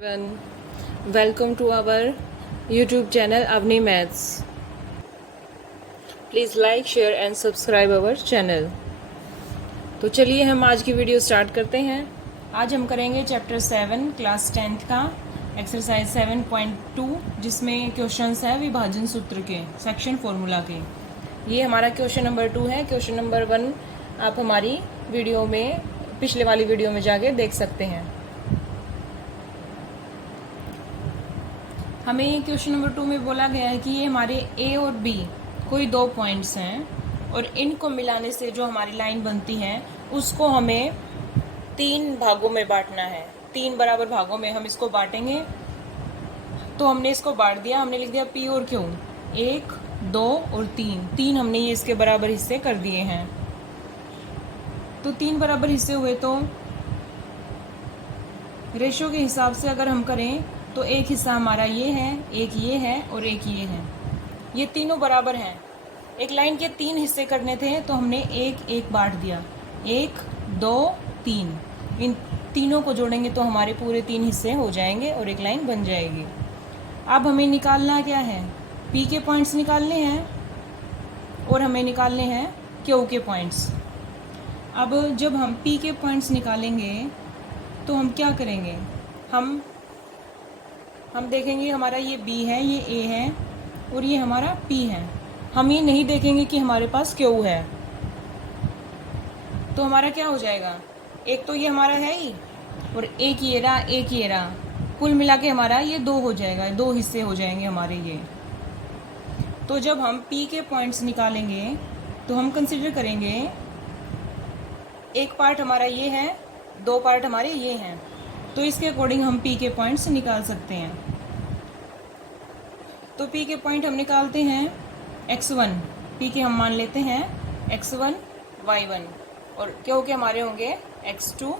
everyone. Welcome to our YouTube channel Avni Maths. Please like, share and subscribe our channel. तो चलिए हम आज की वीडियो स्टार्ट करते हैं। आज हम करेंगे चैप्टर 7 क्लास 10th का एक्सरसाइज 7.2 जिसमें क्वेश्चंस है विभाजन सूत्र के सेक्शन फॉर्मूला के। ये हमारा क्वेश्चन नंबर 2 है। क्वेश्चन नंबर 1 आप हमारी वीडियो में पिछले वाली वीडियो में जाके देख सकते हैं। हमें क्वेश्चन नंबर 2 में बोला गया है कि ये हमारे ए और बी कोई दो पॉइंट्स हैं और इनको मिलाने से जो हमारी लाइन बनती है उसको हमें 3 भागों में बांटना है। 3 बराबर भागों में हम इसको बांटेंगे। तो हमने इसको बांट दिया, हमने लिख दिया पी और क्यू, 1, 2 और 3 हमने ये इसके बराबर हिस्से कर दिए हैं। तो 3 बराबर हिस्से हुए तो रेशो के हिसाब से अगर हम करें तो एक हिस्सा हमारा ये है, एक ये है और एक ये है। ये तीनों बराबर हैं। एक लाइन के 3 हिस्से करने थे तो हमने एक एक बांट दिया, 1, 2, 3। इन तीनों को जोड़ेंगे तो हमारे पूरे 3 हिस्से हो जाएंगे और एक लाइन बन जाएगी। अब हमें निकालना क्या है, पी के पॉइंट्स निकालने हैं और हमें निकालने हैं क्यू के पॉइंट्स। अब जब हम पी के पॉइंट्स निकालेंगे तो हम क्या करेंगे, हम देखेंगे हमारा ये बी है, ये ए है और ये हमारा पी है। हम ये नहीं देखेंगे कि हमारे पास क्यू है। तो हमारा क्या हो जाएगा, एक तो ये हमारा है ही और एक ये रहा, एक ये रहा, कुल मिला के हमारा ये 2 हो जाएगा, 2 हिस्से हो जाएंगे हमारे ये। तो जब हम पी के पॉइंट्स निकालेंगे तो हम कंसिडर करेंगे एक पार्ट हमारा ये है, 2 पार्ट हमारे ये हैं। तो इसके अकॉर्डिंग हम पी के पॉइंट्स निकाल सकते हैं। तो पी के पॉइंट हम निकालते हैं x1, पी के हम मान लेते हैं x1, y1 और क्यू के हमारे होंगे x2,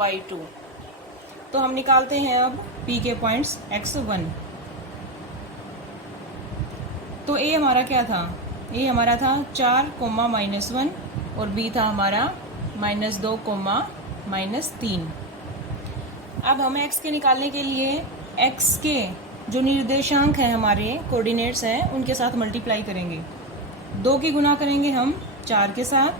y2। तो हम निकालते हैं अब पी के पॉइंट्स x1। तो ए हमारा क्या था, ए हमारा था 4, -1 और बी था हमारा -2, -3। अब हमें x के निकालने के लिए x के जो निर्देशांक हैं हमारे कोऑर्डिनेट्स हैं उनके साथ मल्टीप्लाई करेंगे। 2 की गुना करेंगे हम 4 के साथ,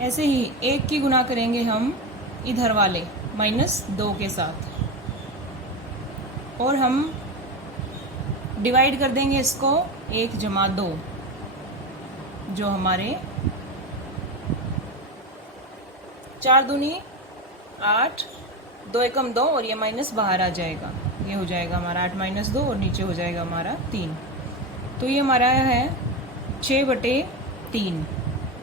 ऐसे ही 1 की गुना करेंगे हम इधर वाले -2 के साथ और हम डिवाइड कर देंगे इसको 1 + 2 जो हमारे 4 दूनी 8, 2 एकम 2 और ये माइनस बाहर आ जाएगा। ये हो जाएगा हमारा 8 - 2 और नीचे हो जाएगा हमारा 3। तो ये हमारा है 6/3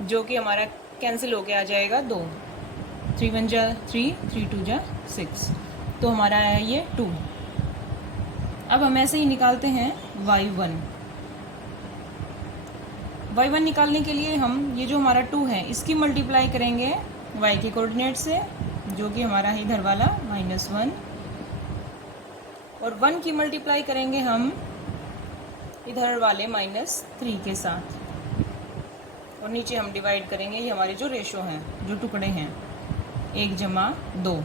जो कि हमारा कैंसिल होके आ जाएगा 2। 3 1 जा 3, 3 2 जा 6। तो हमारा है ये 2। अब हम ऐसे ही निकालते हैं y1। y1 निकालने के लिए हम ये जो हमारा 2 है इसकी मल्टीप्लाई करेंगे y के कोऑर्डिनेट से जो कि हमारा है इधर वाला -1 और 1 की मल्टीप्लाई करेंगे हम इधर वाले -3 के साथ और नीचे हम डिवाइड करेंगे ये हमारे जो रेशो हैं, जो टुकड़े हैं, 1 + 2।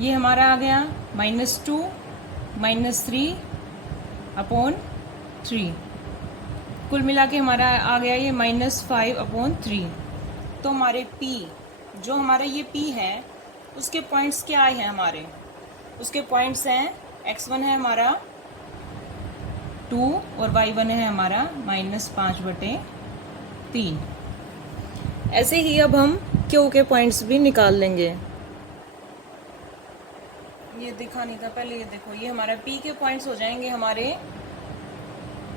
ये हमारा आ गया -2 -3/3। कुल मिला के हमारा आ गया ये -5/3। तो हमारे P जो हमारा ये P है उसके पॉइंट्स क्या आए हैं हमारे, उसके पॉइंट्स हैं x1 है हमारा 2 और y1 है हमारा -5/3। ऐसे ही अब हम Q के पॉइंट्स भी निकाल लेंगे। ये दिखा नहीं था पहले, ये देखो ये हमारा P के पॉइंट्स हो जाएंगे हमारे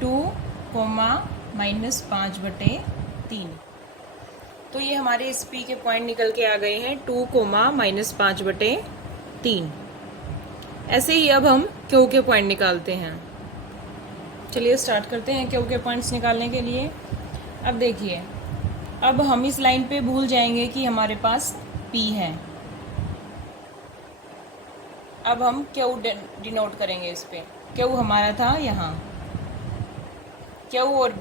2, -5/3। तो ये हमारे इस P के पॉइंट निकल के आ गए हैं 2, -5/3। ऐसे ही अब हम Q के पॉइंट निकालते हैं। चलिए स्टार्ट करते हैं Q के पॉइंट्स निकालने के लिए। अब देखिए, अब हम इस लाइन पे भूल जाएंगे कि हमारे पास P है। अब हम Q डिनोट करेंगे इस पे। Q हमारा था यहाँ, Q और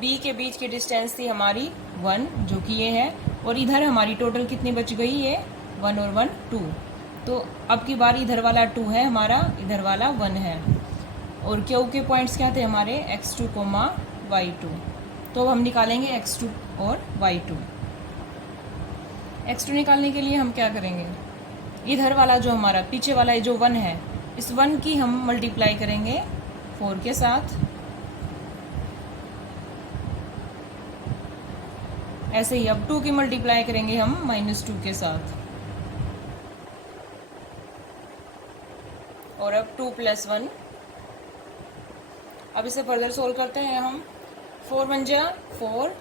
B के बीच की डिस्टेंस थी हमारी 1 जो कि ये है, और इधर हमारी टोटल कितनी बच गई, ये 1 और 1 2। तो अब की बार इधर वाला 2 है हमारा, इधर वाला 1 है। और क्यू के पॉइंट्स क्या थे हमारे, x2, y2। तो अब हम निकालेंगे x2 और y2। x2 निकालने के लिए हम क्या करेंगे, इधर वाला जो हमारा पीछे वाला जो 1 है, इस 1 की हम मल्टीप्लाई करेंगे 4 के साथ। ऐसे ही अब 2 की मल्टीप्लाई करेंगे हम -2 के साथ। और अब 2 + 1। अब इसे फर्दर सोल्व करते हैं हम। 4 × 1 = 4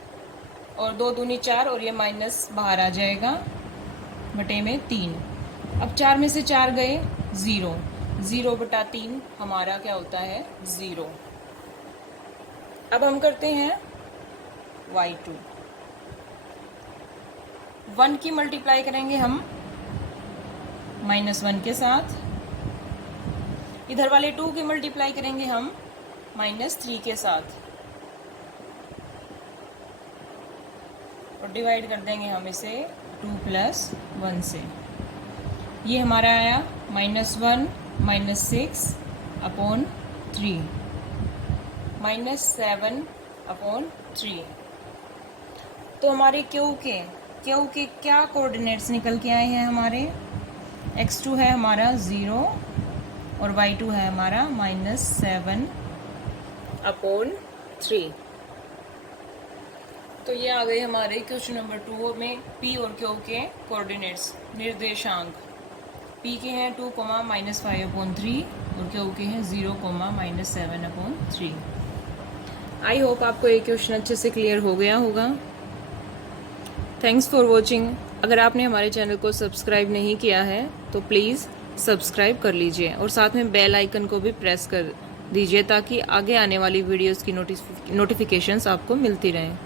और 2 दूनी 4, और ये माइनस बाहर आ जाएगा बटे में 3। अब 4 में से 4 गए 0, 0/3 हमारा क्या होता है, 0। अब हम करते हैं y2। 1 की मल्टीप्लाई करेंगे हम -1 के साथ। इधर वाले 2 की मल्टीप्लाई करेंगे हम -3 के साथ, और डिवाइड कर देंगे हम इसे 2 + 1 से। ये हमारा आया -1 - 6/3 -7/3। तो हमारे क्यू के क्या कोऑर्डिनेट्स निकल के आए हैं हमारे, x2 है हमारा 0 और y2 है हमारा -7/3। तो ये आ गए हमारे क्वेश्चन नंबर 2 में p और q के कोऑर्डिनेट्स, निर्देशांक। p के हैं 2, -5/3 और q के हैं 0, -7/3। आई होप आपको ये क्वेश्चन अच्छे से क्लियर हो गया होगा। Thanks for watching. अगर आपने हमारे चैनल को सब्सक्राइब नहीं किया है तो प्लीज़ सब्सक्राइब कर लीजिए, और साथ में बेल आइकन को भी प्रेस कर दीजिए ताकि आगे आने वाली वीडियोस की नोटिफिकेशंस आपको मिलती रहें।